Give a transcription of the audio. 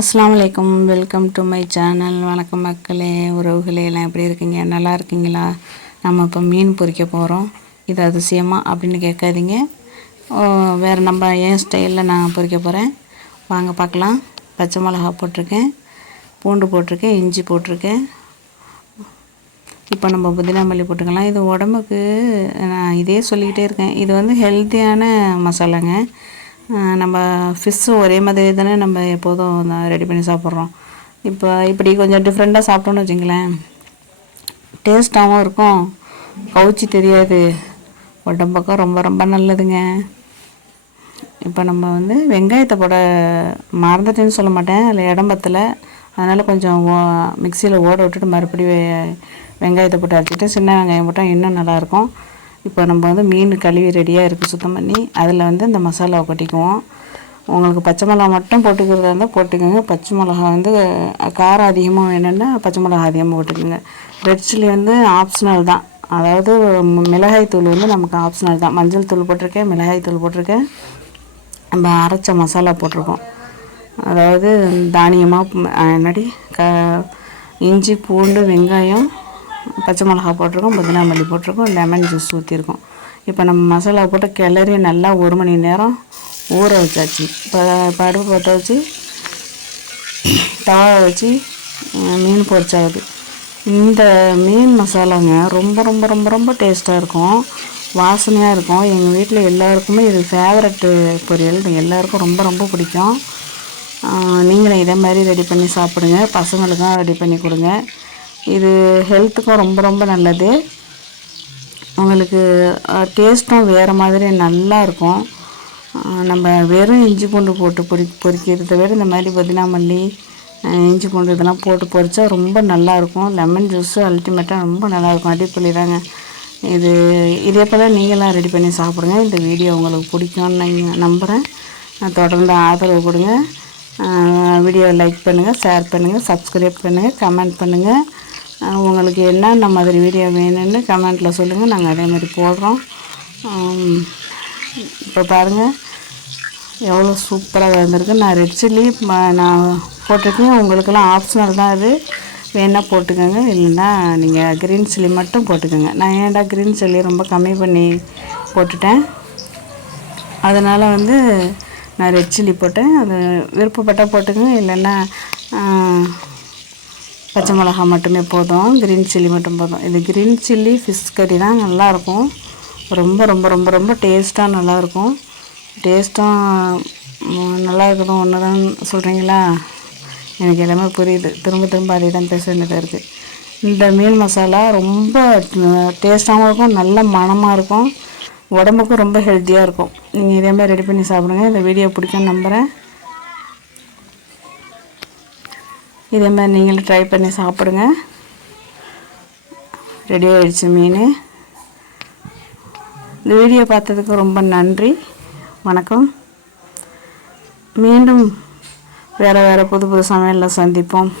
அஸ்லாம் வலைக்கம் welcome to my channel வணக்கம் மக்களே உறவுகளே எல்லாம் எப்படி இருக்கீங்க? நல்லா இருக்கீங்களா? நம்ம இப்போ மீன் பொறிக்க போகிறோம் இது அதிசயமா அப்படின்னு கேட்காதீங்க. வேறு நம்ம ஏன் ஸ்டைலில் நான் பொறிக்க போகிறேன் வாங்க பார்க்கலாம். பச்சை மிளகா போட்டிருக்கேன். பூண்டு போட்டிருக்கேன். இஞ்சி போட்டிருக்கேன். இப்போ நம்ம புதினா மல்லி போட்டுக்கலாம். இது உடம்புக்கு நான் இதே சொல்லிக்கிட்டே இருக்கேன். இது வந்து ஹெல்த்தியான மசாலாங்க. நம்ம ஃபிஷ்ஷும் ஒரே மாதிரி தானே நம்ம எப்போதும் ரெடி பண்ணி சாப்பிட்றோம். இப்போ இப்படி கொஞ்சம் டிஃப்ரெண்ட்டாக சாப்பிட்டோன்னு வச்சுங்களேன். டேஸ்ட்டாகவும் இருக்கும். கவுச்சி தெரியாது. உடம்புக்கும் ரொம்ப ரொம்ப நல்லதுங்க. இப்போ நம்ம வந்து வெங்காயத்தை போட மறந்துட்டேன்னு சொல்ல மாட்டேன். அதில் இடம் பத்தல. அதனால் கொஞ்சம் மிக்சியில் ஓட விட்டுட்டு மறுபடியும் வெங்காயத்தை போட்டு அரைச்சிட்டு சின்ன வெங்காயம் போட்டால் இன்னும் நல்லாயிருக்கும் இப்போ நம்ம வந்து மீன் கழுவி ரெடியாக இருக்குது சுத்தம் பண்ணி அதில் வந்து இந்த மசாலாவை கொட்டிக்குவோம். உங்களுக்கு பச்சை மிளகா மட்டும் போட்டுக்கிறதா இருந்தால் போட்டுக்கோங்க. பச்சை மிளகா வந்து காரம் அதிகமாக வேணும்னா பச்சை மிளகா அதிகமாக போட்டுக்கோங்க. ரெட் சில்லி வந்து ஆப்ஷனல் தான். அதாவது மிளகாய் தூள் வந்து நமக்கு ஆப்ஷனல் தான். மஞ்சள் தூள் போட்டிருக்கேன் மிளகாய் தூள் போட்டிருக்கேன். நம்ம அரைச்ச மசாலா போட்டிருக்கோம். அதாவது தானியமாக என்னடி க இஞ்சி பூண்டு வெங்காயம் பச்சை மிளகா போட்டிருக்கோம் புதினா மல்லி போட்டிருக்கோம் லெமன் ஜூஸ் ஊற்றிருக்கோம் இப்போ நம்ம மசாலா போட்டு கிளறி நல்லா ஒரு மணி நேரம் ஊற வச்சாச்சு. இப்போ இப்போ அடுப்பு வச்சு தவா வச்சு மீன் பொரிச்சாகுது இந்த மீன் மசாலாங்க ரொம்ப ரொம்ப ரொம்ப ரொம்ப டேஸ்ட்டாக இருக்கும். வாசனையாக இருக்கும். எங்கள் வீட்டில் எல்லாருக்குமே இது ஃபேவரட்டு பொரியல். எல்லாருக்கும் ரொம்ப ரொம்ப பிடிக்கும். நீங்களும் இதே மாதிரி ரெடி பண்ணி சாப்பிடுங்க. பசங்களுக்கும் ரெடி பண்ணி கொடுங்க. இது ஹெல்த்துக்கும் ரொம்ப ரொம்ப நல்லது. உங்களுக்கு டேஸ்ட்டும் வேறு மாதிரி நல்லா இருக்கும். நம்ம வெறும் இஞ்சி பூண்டு போட்டு பொரி பொரிக்கிறத விட இந்த மாதிரி புதினா மல்லி இஞ்சி பூண்டு இதெல்லாம் போட்டு பொரிச்சா ரொம்ப நல்லாயிருக்கும் லெமன் ஜூஸு அல்டிமேட்டாக ரொம்ப நல்லாயிருக்கும் அடிப்பொலி தாங்க. இது இதே போல் நீங்களாம் ரெடி பண்ணி சாப்பிடுங்க. இந்த வீடியோ உங்களுக்கு பிடிக்கும்னு நான் நம்புகிறேன் தொடர்ந்து ஆதரவு கொடுங்க. வீடியோ லைக் பண்ணுங்கள் ஷேர் பண்ணுங்கள் சப்ஸ்கிரைப் பண்ணுங்கள் கமெண்ட் பண்ணுங்கள் உங்களுக்கு என்னென்ன மாதிரி வீடியோ வேணும்னு கமெண்ட்டில் சொல்லுங்கள் நாங்கள் அதே மாதிரி போடுறோம். இப்போ பாருங்கள் எவ்வளோ சூப்பராக வந்திருக்கு. நான் ரெட் சில்லி நான் போட்டிருக்கேன். உங்களுக்கெல்லாம் ஆப்ஷனல் தான் அது. வேணால் போட்டுக்கோங்க. இல்லைன்னா நீங்கள் க்ரீன் சில்லி மட்டும் போட்டுக்கோங்க. நான் ஏன்டா க்ரீன் சில்லி ரொம்ப கம்மி பண்ணி போட்டுட்டேன்? அதனால் வந்து நான் ரெட் சில்லி போட்டேன். அது விருப்பப்பட்டால் போட்டுக்கோங்க. இல்லைன்னா பச்சை மிளகா மட்டுமே போதும். க்ரீன் சில்லி மட்டும் போதும். இது க்ரீன் சில்லி ஃபிஷ் கறி தான் நல்லாயிருக்கும். ரொம்ப ரொம்ப ரொம்ப ரொம்ப டேஸ்ட்டாக நல்லாயிருக்கும். டேஸ்ட்டும் நல்லா இருக்கணும். ஒன்று தான் சொல்கிறீங்களா எனக்கு எல்லாமே புரியுது. திரும்ப திரும்ப அதே தான் பேச வேண்டியதாக இருக்குது இந்த மீன் மசாலா ரொம்ப டேஸ்ட்டாகவும் இருக்கும். நல்ல மணமாக இருக்கும். உடம்புக்கும் ரொம்ப ஹெல்த்தியாக இருக்கும். நீங்கள் இதே மாதிரி ரெடி பண்ணி சாப்பிடுங்க. இந்த வீடியோ பிடிக்கும் நம்புகிறேன் இதே மாதிரி நீங்களும் ட்ரை பண்ணி சாப்பிடுங்க. ரெடி ஆகிடுச்சு மீன். இந்த வீடியோ பார்த்ததுக்கு ரொம்ப நன்றி. வணக்கம். மீண்டும் வேறு வேறு புது புது சமையலில் சந்திப்போம்.